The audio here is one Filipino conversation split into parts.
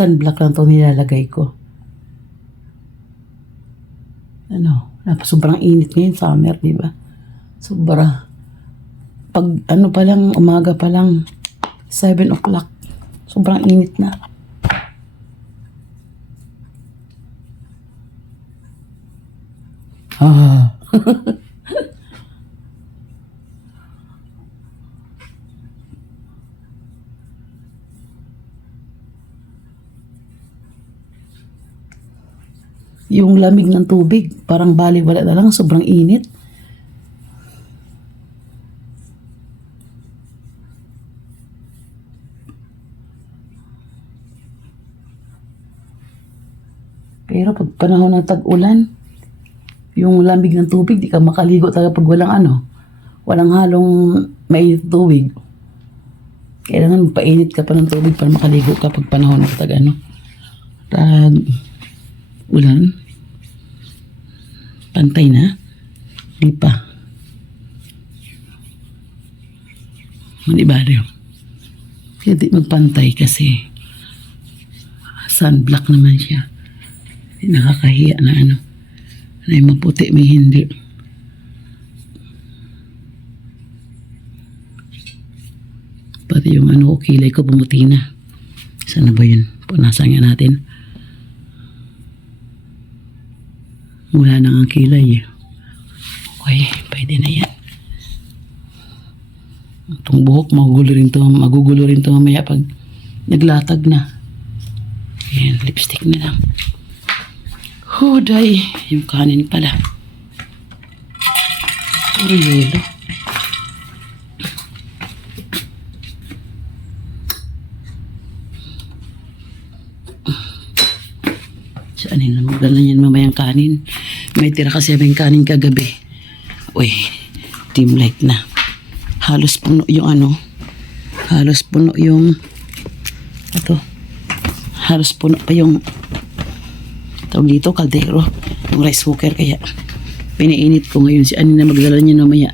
Sunblock lang to nilalagay ko. Sobrang init ngayon, summer, di ba? Sobra. Pag pa lang, umaga pa lang, 7 o'clock, sobrang init na. Yung lamig ng tubig, parang baliwala na lang, sobrang init. Pero pag panahon ng tag-ulan, yung lamig ng tubig, di ka makaligo talaga pag walang halong mainit tubig. Kailangan magpainit ka pa ng tubig para makaligo ka pag panahon ng tag-ulan. Pantay na? Di pa. Hindi ba rin? Kaya di magpantay kasi sunblock naman siya. Di nakakahiya na may maputi, may hindi. Pati yung kilay ko pumuti na. Sana ba yun? Punasan nga natin. Wala nang ang kilay. Okay, pwede na yan. Itong buhok, magugulo rin to mamaya pag naglatag na. Ayan, lipstick na lang. Huday, yung kanin pala. Puro yelo. Saanin na magdala niyan mamayang kanin. May tira kasi may kanin kagabi. Uy, dim light na. Halos puno yung halos puno yung halos puno pa yung tawag dito, kaldero, yung rice cooker, kaya pinainit ko ngayon. Si Anin na magdala niya mamaya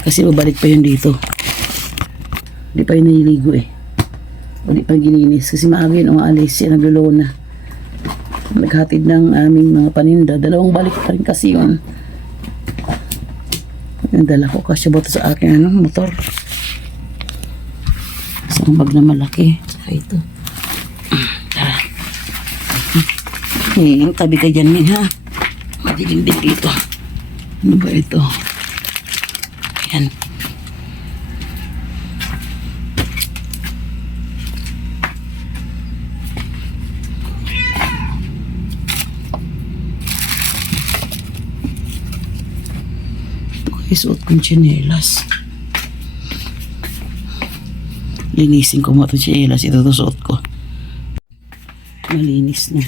kasi babalik pa yun dito. Hindi pa yun nililigo hindi pa gininis kasi maaga yun umaalis siya, nagluluto na. Naghatid ng aming mga paninda. 2 balik pa rin kasi yun. Yung dala ko kasi boto sa akin motor. Isang bag na malaki. Saka ito. Tara. Tabi ka dyan, Min, ha? Madilim din dito. Ano ba ito? Yan. Isuot kong tsinelas. Linisin ko mo itong tsinelas. Ito suot ko. Malinis na.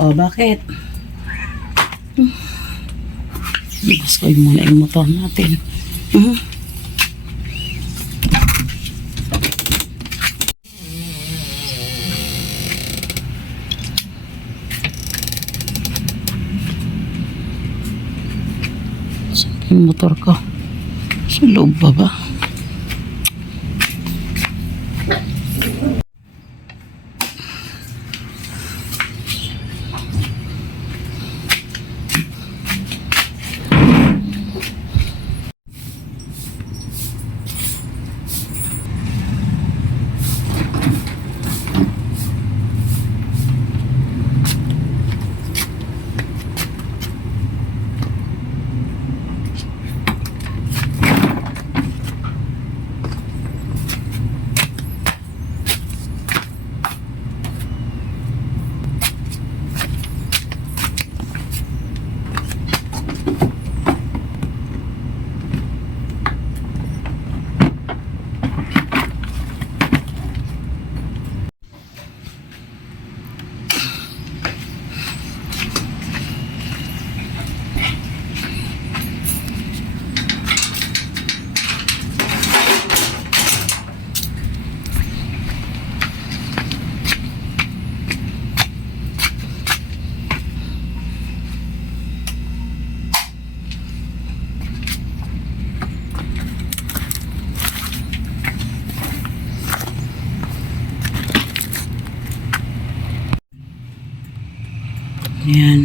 O, bakit? Bigas ko muna yung motor natin. Yung motor ko sa loob pa ba?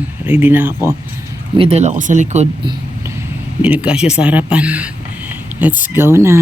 Ayan, ready na ako. May dala ko sa likod. Hindi nagkasya sa harapan. Let's go na.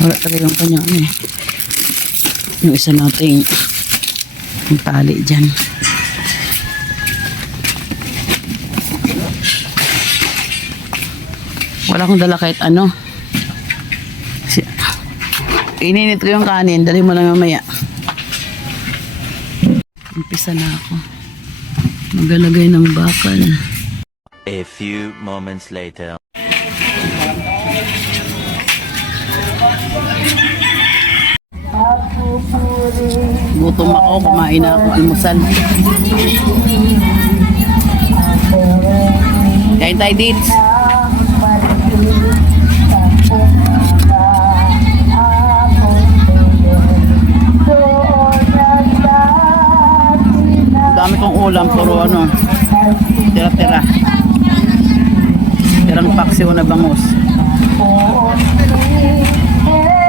Wala talaga yung kanyang ano eh. Yung isa nating yung tali dyan. Wala akong dala kahit ano. Ininit ko yung kanin. Dali mo lang mamaya. Umpisa na ako. Magalagay ng bakal. A few moments later. Gutom ako, kumain na ako, almusal. Kain tayo dito. Dami kong ulam, puro ano, tira-tira. Tirang paksiw na bangus.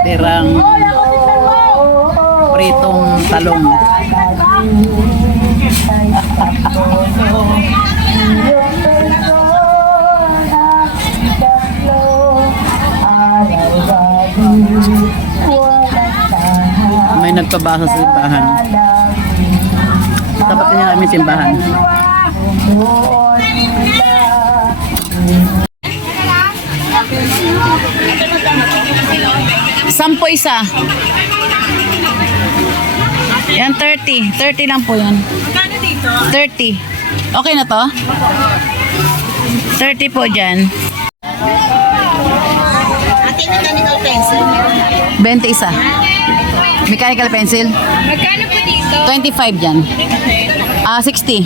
Tirang pritong talong. May nagpabasa sa simbahan. Tapat niya kami simbahan. Sampo isa. Yan 30. 30 lang po yan. Magkano dito? 30. Okay na to? 30 po dyan. Ate, mechanical pencil. 20 isa. Mechanical pencil. Magkano po dito? 25 dyan. 60.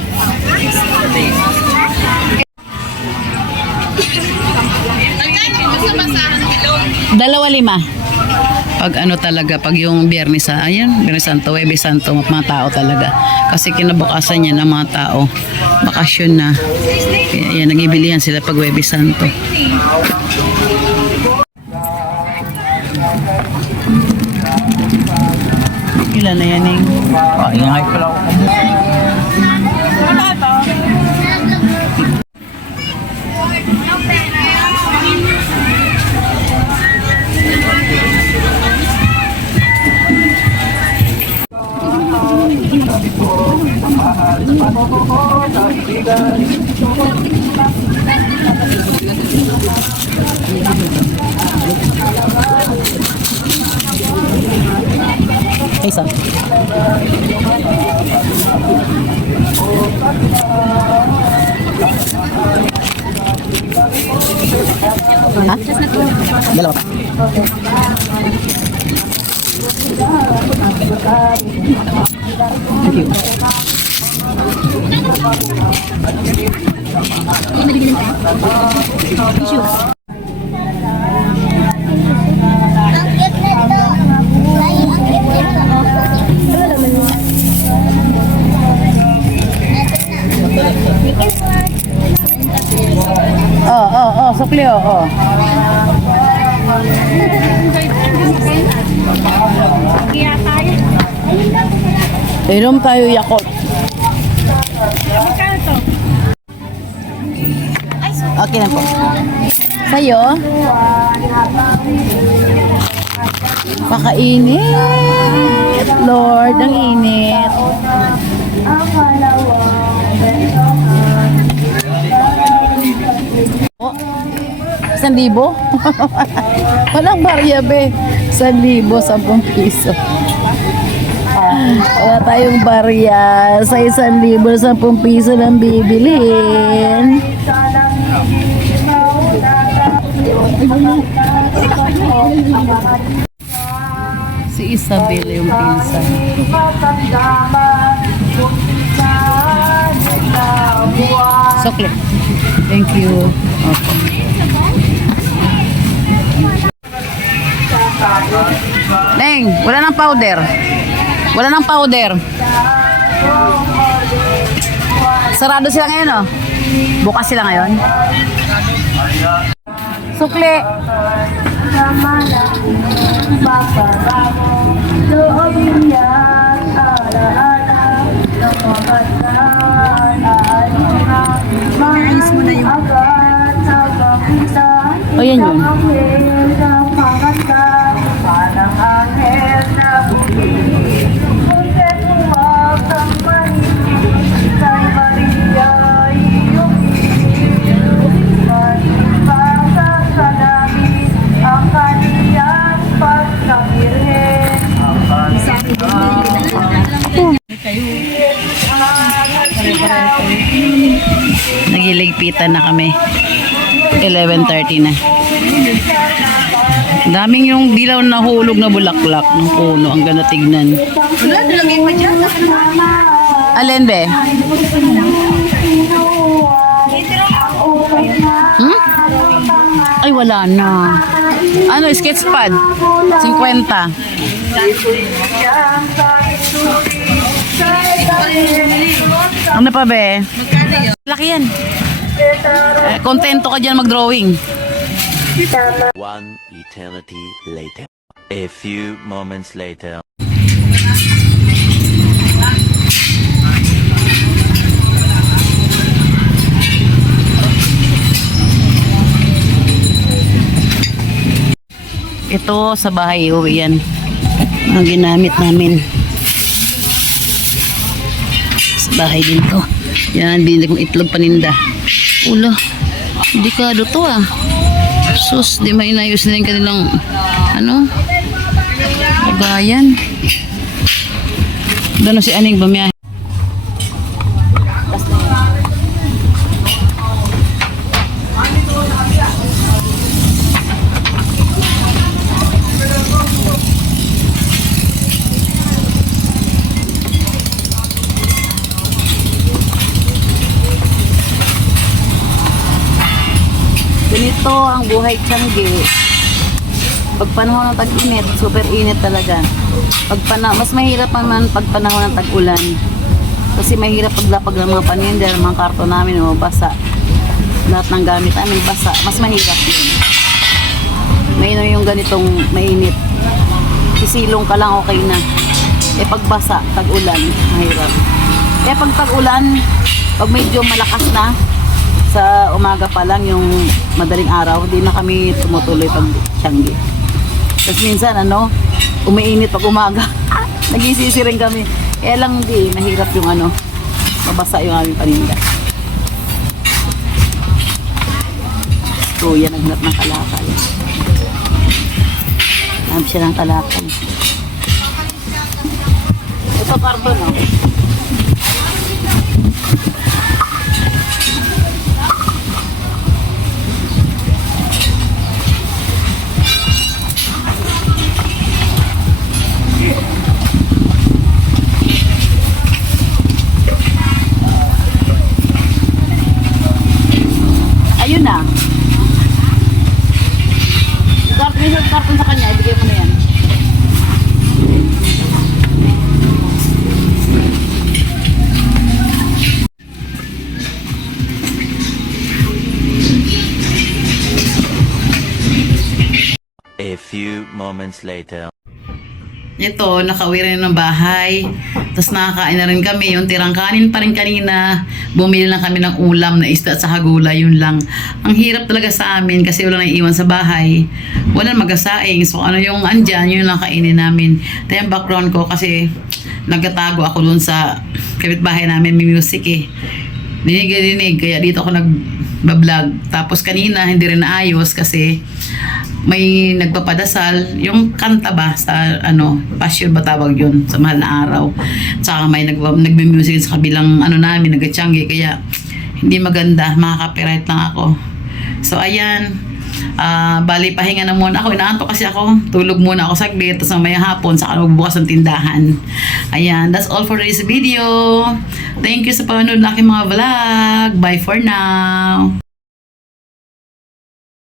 Magkano po sa basahan ng ilong? 2.5. Pag ano talaga, pag yung Biyernes, ayan, Biyernes Santo, Huwebes Santo, mga tao talaga. Kasi kinabukasan niya ng mga tao, bakasyon na. Kaya yan, nagibilihan sila pag Huwebes Santo. Ilan na yan eh? Ingay pala ako. Isa. Ha? Dalawa pa. Thank you. Sukli, oo. Inom tayo Yakult. Okay na po. Sa'yo? Pakainit. Lord, ang init. Oh, 1,000? Walang barya, be. 1,000, 10 piso. Wala tayong barya. Sa 1,000, 10 piso lang bibilin. Si Isabel yung pinsan. Sokle. Thank you. Neng, wala nang powder. Wala nang powder. Sarado sila ngayon, oh. Bukas sila ngayon. Sukli. O, yan yun. Nagiligpitan na kami. 11:30 na. Daming yung dilaw na hulog na bulaklak ng puno. Ang ganda tignan. Wala, dalagay pa dyan. Alin, be? Hmm? Ay, wala na. Ano, sketch pad? 50. Ano pa, be? Laki yan. Kontento ka dyan mag-drawing. One eternity later. A few moments later. Ito sa bahay, uwi yan. Ang ginamit namin. Sa bahay din to. Yan, binili kong itlog paninda. Ula, delikado to ah. Sus, di mainayos na yung kanilang, ano, kagayan. Doon si Aning bumiyahe. Ganito ang buhay Tiangge. Pag panahon ng tag-init, super init talaga. Mas mahirap naman pag panahon ng tag-ulan. Kasi mahirap paglapag ng mga paninda, ng mga karton namin, basa. Lahat ng gamit namin basa. Mas mahirap yun. Mainom yung ganitong mainit. Sisilong ka lang, okay na. Eh pag basa, tag-ulan, mahirap. Eh pag tag-ulan, pag medyo malakas na, sa umaga pa lang yung madaling araw, hindi na kami tumutuloy pag Tiangge. Tapos minsan umiinit pag umaga. Nagisisi rin kami. Kaya lang di, mahirap yung mabasa yung aming paninda. Kuya naghanap ng kalakal. Hanap siya ng kalakal. Ito karton, no? Ayun na. Karton sa kanya, ibigay mo na yan. A few moments later. ito, nakauwi rin ng bahay. Tapos nakakain na rin kami. Yung tirang kanin pa rin kanina. Bumili lang kami ng ulam na isda at saka gulay. Yun lang. Ang hirap talaga sa amin kasi wala nang iwan sa bahay. Wala magasaing. So ano yung andyan, yun lang kainin namin. Ito yung background ko kasi nagtatago ako dun sa kapitbahay namin. May music eh. Dinig. Kaya dito ako nag-vlog. Tapos kanina hindi rin naayos kasi may nagpapadasal, yung kanta ba sa passion ba tawag yun sa mahal na araw. Tsaka may nagme-music sa kabilang namin, nagtiyangge, kaya hindi maganda, makaka-copyright lang ako. So ayan, bali pahinga na muna ako, inaantok kasi ako, tulog muna ako saglit, tapos mamaya hapon saka magbubukas ng tindahan. Ayan, that's all for this video. Thank you sa panonood ng aking mga vlog. Bye for now.